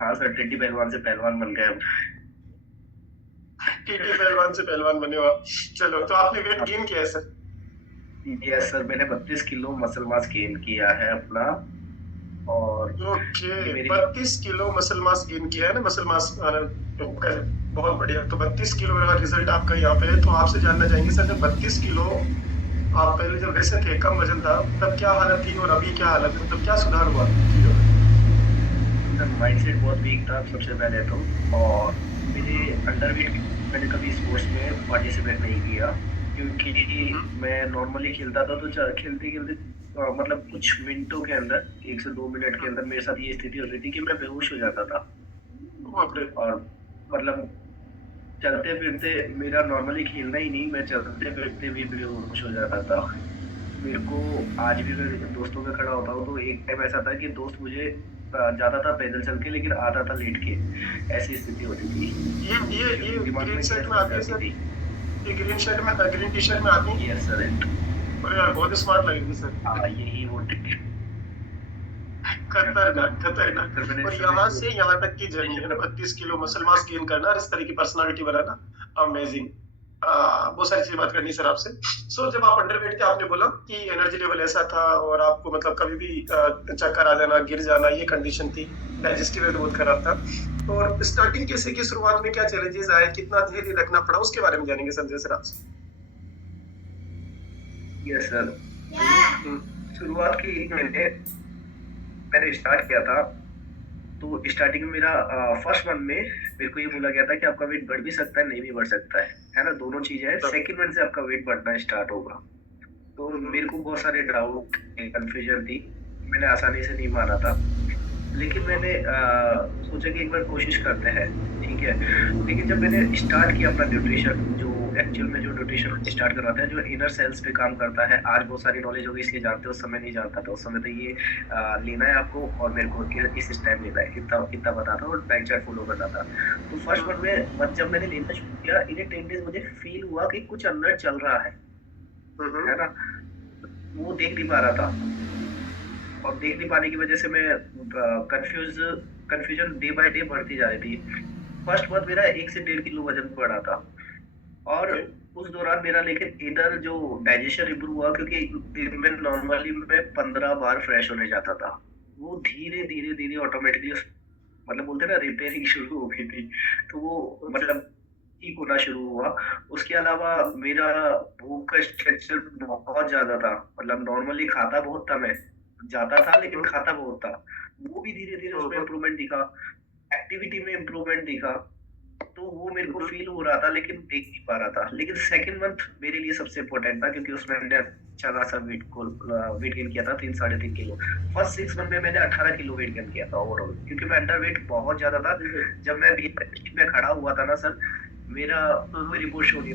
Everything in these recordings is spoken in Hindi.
हाँ सर, टिड्डी पहलवान से पहलवान बन गए अब। टीटी पहलवान से पहलवान बने हो आप। चलो, तो आपने वेट हाँ, गेन किया है सर? यस सर, मैंने 32 किलो मसल मास गेन किया है अपना। और ओके, ये मेरी 32 किलो मसल मास गेन किया है ना, मसल मास। बहुत बढ़िया। तो 32 किलो का रिजल्ट आपका यहाँ पे है, तो आपसे जानना चाहेंगे सर, जब 32 किलो आप पहले जब वैसे थे, कम वजन था, तब क्या हालत थी और अभी क्या हालत है, मतलब क्या सुधार हुआ चीजों में? सर माइंडसेट बहुत वीक था सबसे पहले तो। और मेरे अंडरवेट, मैंने कभी स्पोर्ट्स में पार्टिसिपेट नहीं किया, क्योंकि हम्म। मैं नॉर्मली खेलता था तो खेलते खेलते मतलब कुछ मिनटों के अंदर, 1 से 2 मिनट के अंदर मेरे साथ ये स्थिति होती थी कि मैं बेहोश हो जाता था। बाप रे। और मतलब चलते फिरते, मेरा नॉर्मली खेलना ही नहीं, मैं चलते फिरते भी बेहोश हो जाता था। मेरे को आज भी मैं दोस्तों में खड़ा होता हूँ तो एक टाइम ऐसा था कि दोस्त मुझे जाता था पैदल चल के, लेकिन आता था लेट के। ऐसी स्थिति होती थी, ये क्योंकि दिमाग ग्रीन में शर्ट गैस में बन आती है जाती सर? थी। ये ग्रीन शर्ट में, ग्रीन टी शर्ट में आती है? Yes sir. अरे यार, बहुत स्मार्ट लग रही है सर। हाँ, यही वो टिक। खतरनाक, खतरनाक। सर मैंने और इस समय यहाँ जो से यहाँ तक की जर्नी है पोजीशन ना, में। 32 किलो मसल मास गेन करना और इस तरह की पर्सनालिटी बनाना, अमेजिंग। बहुत सारी चीजें बात करनी है सर आपसे। सो जब आप अंडरवेट थे, आपने बोला कि एनर्जी लेवल ऐसा था और आपको मतलब कभी भी चक्कर आ जाना, गिर जाना, ये कंडीशन थी। डाइजेस्टिव हेल्थ बहुत खराब था। और स्टार्टिंग कैसे की, शुरुआत में क्या चैलेंजेस आए, कितना धैर्य रखना पड़ा, उसके बारे में जानेंगे संजय सर आपसे। Yes sir. शुरुआत की मैंने स्टार्ट किया था। तो स्टार्टिंग में मेरा फर्स्ट मंथ में मेरे को ये बोला गया था कि आपका वेट बढ़ भी सकता है, नहीं भी बढ़ सकता है ना, दोनों चीजें है। तब। सेकेंड मंथ से आपका वेट बढ़ना स्टार्ट होगा। तो हम्म। मेरे को बहुत सारे डाउट, कंफ्यूजन थी। मैंने आसानी से नहीं माना था, लेकिन मैंने सोचा कि एक बार कोशिश करते हैं। ठीक है। लेकिन जब मैंने स्टार्ट किया अपना न्यूट्रिशन, जो एक्चुअल में जो न्यूट्रिशन स्टार्ट करवाता है, जो इनर सेल्स पे काम करता है, आज बहुत सारी नॉलेज होगी इसलिए जानते हो, उस समय नहीं जानता था। उस समय तो ये लेना है आपको और मेरे को इस टाइम लेना है, इतना इतना पता था और डाइट चार्ट फॉलो करना था। तो फर्स्ट मंथ हम्म। में जब मैंने लेना शुरू किया, इन 10 डेज मुझे फील हुआ कि कुछ अंदर चल रहा है हम्म। ना। वो देख नहीं पा रहा था, और देख नहीं पाने की वजह से मैं confuse confusion day by day बढ़ती जा रही थी। फर्स्ट मंथ मेरा 1 से 1.5 किलो वजन बढ़ा था। और ओके। उस दौरान मेरा, लेकिन इधर जो डाइजेशन इम्प्रूव हुआ, क्योंकि दिन में नॉर्मली मैं 15 बार फ्रेश होने जाता था। वो धीरे धीरे धीरे ऑटोमेटिकली, मतलब बोलते हैं ना, रिपेयरिंग शुरू हो गई थी। तो वो ओके। मतलब ठीक होना शुरू हुआ। उसके अलावा मेरा भूख का स्ट्रक्चर बहुत ज्यादा था। मतलब नॉर्मली खाता बहुत था मैं, जाता था लेकिन खाता बहुत था। वो भी धीरे धीरे उसमें हम्म। इम्प्रूवमेंट दिखा, एक्टिविटी में इम्प्रूवमेंट दिखा। तो वो मेरे को हम्म। फील हो रहा था, लेकिन देख नहीं पा रहा था। लेकिन सेकंड मंथ मेरे लिए सबसे इम्पोर्टेंट था, क्योंकि उसमें मैंने अच्छा खासा वेट गेन किया था, 3 साढ़े 3 किलो। फर्स्ट 6 मंथ में मैंने 18 किलो वेट गेन किया था ओवरऑल, क्योंकि मैं अंडर वेट बहुत ज्यादा था। जब मैं बीच में खड़ा हुआ था ना सर, मेरा कोई हम्म। रिपोर्ट शो नहीं,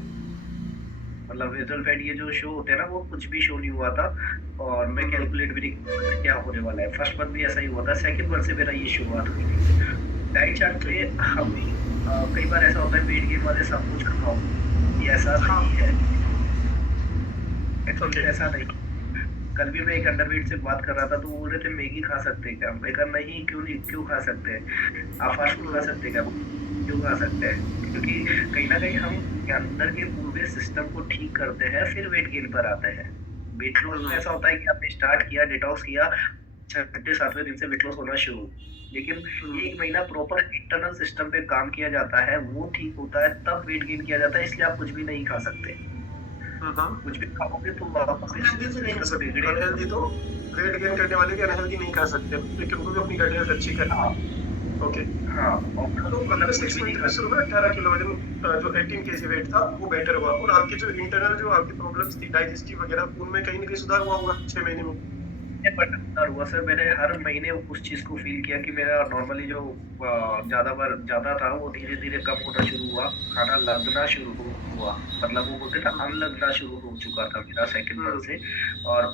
मतलब विजुअल फैट ये जो शो होते हैं ना, वो कुछ भी शो नहीं हुआ था। और मैं हम्म। कैलकुलेट भी नहीं कर पाता था क्या होने वाला है। फर्स्ट मंथ भी ऐसा ही हुआ था, सेकंड मंथ से मेरा ये शुरुआत हुई थी। Diet chart okay. में हमें कई बार ऐसा होता है वेट गेन वाले सब कुछ खाओ, ये ऐसा नहीं हाँ। है। Actually okay. में ऐसा नहीं। कल भी मैं एक अंडरवेट से बात कर रहा था, तो वो बोल रहे थे मैगी खा सकते हैं क्या। मैं कहा नहीं, क्यों नहीं, क्यों खा सकते हैं। आप फास्ट फूड खा हम्म। सकते हैं क्या, क्यों खा सकते हैं। क्योंकि कहीं ना कहीं हम अंदर के पूरे सिस्टम को ठीक करते हैं, फिर वेट गेन पर आते हैं। वेट लॉस में हम्म। ऐसा होता है कि आपने स्टार्ट किया, डिटॉक्स किया, छठे सातवें दिन से वेट लॉस होना शुरू। लेकिन हम्म। 1 महीना प्रॉपर इंटरनल सिस्टम पे काम किया जाता है, वो ठीक होता है, तब वेट गेन किया जाता है। इसलिए आप कुछ भी नहीं खा सकते। हम्म। कुछ भी खाओगे तो वापस अनहेल्दी तो नहीं खा सिस्टम सकते, बिगड़ेगा। अनहेल्दी तो वेट गेन करने वाले भी अनहेल्दी नहीं खा सकते, लेकिन उनको भी अपनी डाइट हेल्थ अच्छी करनी हाँ। है। ओके। हाँ, और तो आपका मतलब कुछ सिक्स भी नहीं मंथ खा में शुरू में सकते। 18 किलो वजन, जो 18 केजी वेट था वो बेटर हुआ, और आपकी जो इंटरनल जो आपकी प्रॉब्लम्स थी डाइजेस्टिव वगैरह, उनमें कहीं ना कहीं सुधार हुआ होगा 6 महीने में। बट असर हुआ सर, मैंने हर महीने उस चीज को फील किया कि मेरा नॉर्मली जो ज्यादा बार ज्यादा था, वो धीरे धीरे कम होना शुरू हुआ। खाना लगना शुरू हुआ, मतलब वो बोलते ना, हम्म। अन लगना शुरू हो चुका था मेरा सेकंड मंथ हम्म। से। और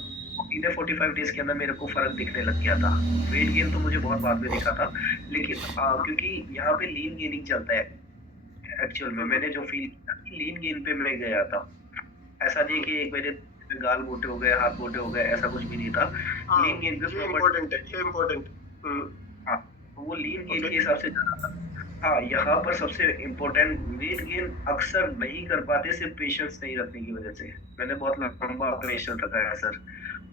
45 डेज के अंदर मेरे को फर्क दिखने लग गया था। वेट गेन तो मुझे बहुत बाद में दिखा था, लेकिन क्योंकि यहाँ पे लीन गेनिंग चलता है। एक्चुअल में हम्म। मैंने जो फील किया कि लीन गेन पे मैं गया था। ऐसा नहीं कि एक मेरे गाल मोटे हो गए, हाथ मोटे हो गए, ऐसा कुछ भी नहीं था। हाँ, लीन गेन पे ये प्रॉपर। इम्पोर्टेंट है, ये इम्पोर्टेंट। हम्म। हाँ, तो वो लीन वेट के हिसाब से जाना था। हाँ, यहाँ पर सबसे इम्पोर्टेंट वेट गेन अक्सर नहीं कर पाते सिर्फ़ पेशेंस नहीं रखने की वज़ह से। मैंने बहुत लंबा पेशेंस रखा है सर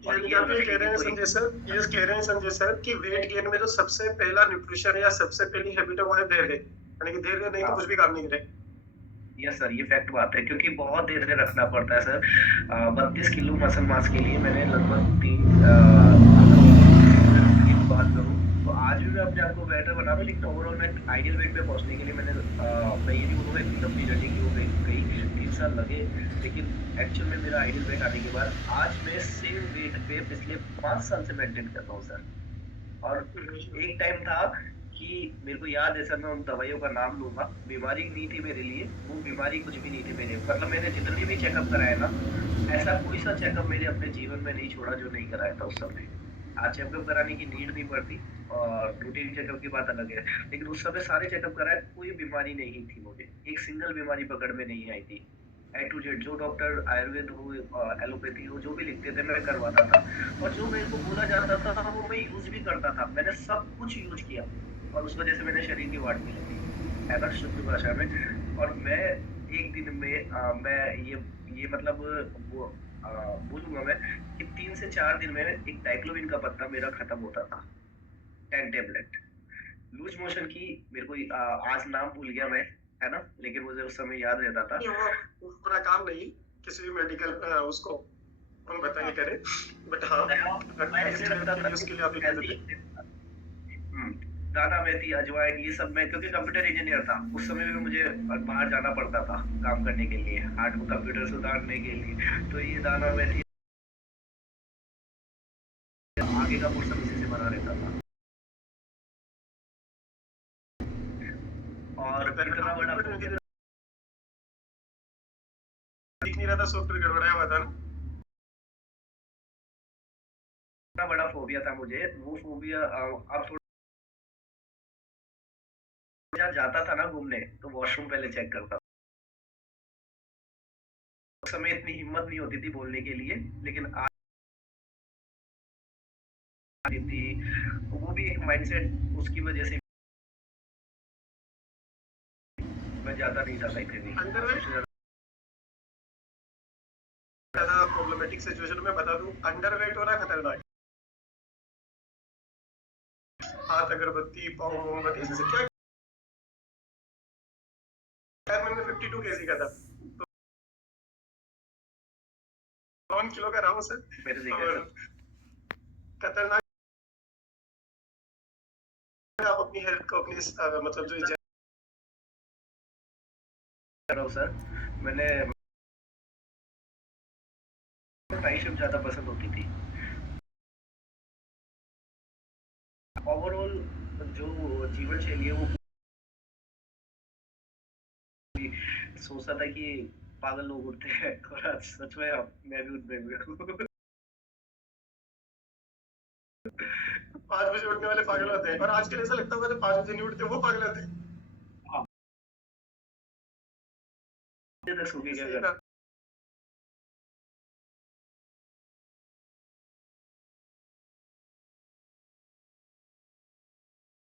और यानी कि ये आप ये कह रहे रखेंगे हैं तो एक संजय सर, ये कह रहे हैं संजय सर कि वेट गेन में जो सबसे पहला न्यूट्रिशन है या सबसे पहली हैबिट है वो है धैर्य, यानी कि धैर्य नहीं तो कुछ हाँ। भी काम नहीं करे। यस सर, ये फैक्ट बात है क्योंकि बहुत देर से रखना पड़ता है सर। 32 किलो मसल मास के लिए मैंने लगभग अगर ओवरऑल मैं अपनी बात करूँ, तो आज भी मैं अपने आप को बेटर बना रहा हूँ, लेकिन ओवरऑल मैं आइडियल वेट पे पहुँचने के लिए मैं ये नहीं बोलूँगा इतनी लंबी जर्नी की वो गई, 3 साल लगे, लेकिन एक्चुअल में मेरा आइडियल वेट आने के बाद आज मैं सेम वेट पे पिछले 5 साल से मेंटेन कर रहा हूँ सर। और एक टाइम था कि मेरे को याद है सर मैं उन दवाइयों का नाम लूँगा, बीमारी नहीं थी मेरे लिए, वो बीमारी कुछ भी नहीं थी मेरे मतलब मैंने जितने भी चेकअप कराए ना, ऐसा कोई सा चेकअप मेरे अपने जीवन में नहीं छोड़ा जो नहीं कराया था उस समय। आज चेकअप कराने की नीड नहीं पड़ती और रूटीन चेकअप की बात अलग है, लेकिन उस समय सारे चेकअप कराए, कोई बीमारी नहीं थी मुझे, एक सिंगल बीमारी पकड़ में नहीं आई थी। ए टू जेड जो डॉक्टर आयुर्वेद हो एलोपैथी हो जो भी लिखते थे मैं करवाता था और जो मेरे को बोला जाता था वो मैं यूज़ भी करता था। मैंने सब कुछ यूज़ किया और उस वज़ह से मेरे शरीर की वाट भी लगी, है ना शुद्ध भाषा में। और मैं एक दिन में मैं ये मतलब वो अ, बोलूँगा मैं कि 3 से 4 दिन में एक डाइक्लोविन का पत्ता मेरा खत्म होता था, 10 टैबलेट। लूज़ मोशन की मेरे को आज नाम भूल गया मैं, है ना? लेकिन मुझे उस समय याद रहता था। नहीं वो अपना काम नहीं, किसी भी मेडिकल उसको हम बताइए हाँ, करें, बट हाँ, मैं ऐसे डाइजेस्टिव हेल्थ रखता के था लिए कि उसके लिए आप ये कर ऐसे देते ही हुँ, दाना, मेथी, अजवाइन ये सब मैं क्योंकि कंप्यूटर इंजीनियर था, उस समय में मुझे बाहर जाना पड़ता था काम करने के लिए, हार्ड कंप्यूटर सुधारने के लिए। तो ये दाना, मेथी आगे का पोर्शन उसी से बना रहता था। और लगता है इतना आपके बड़ा कंप्यूटर फ़ोबिया इंजीनियर दिख नहीं रहा था, सॉफ्टवेयर गड़बड़ाया हुआ था ना? इतना बड़ा फ़ोबिया था मुझे, वो फ़ोबिया आप थोड़ा जहाँ जाता था ना घूमने, तो वॉशरूम पहले चेक करता था। उस समय इतनी हिम्मत नहीं होती थी बोलने के लिए, लेकिन आज आती थी। वो भी एक माइंडसेट उसकी वज़ह से मैं जाता नहीं था कहीं पे भी और अंडरवेट सबसे ज़्यादा ज़्यादा प्रॉब्लमेटिक सिचुएशन में बता दूँ, अंडरवेट होना खतरनाक है। हाथ अगरबत्ती, पाँव मोमबत्ती, जैसे क्या खैर मैं 52 केजी का था, तो 52 किलो का रहा हूँ सर। मैंने देखा है और सर। खतरनाक आप अपनी हेल्थ को अपनी मतलब जो कर रहा हूँ सर, मैंने 2 शिफ्ट ज़्यादा पसंद होती थी। ओवरऑल जो जीवन शैली है वो सोचता था कि पागल लोग उठते हैं और आज सच में मैं भी उनमें हुआ हूँ। 5 बजे उठने वाले पागल होते हैं और आजकल ऐसा लगता होगा जो 5 बजे नहीं उठते वो पागल होते हैं। हाँ, मुझे तक सो के क्या सही करना बात।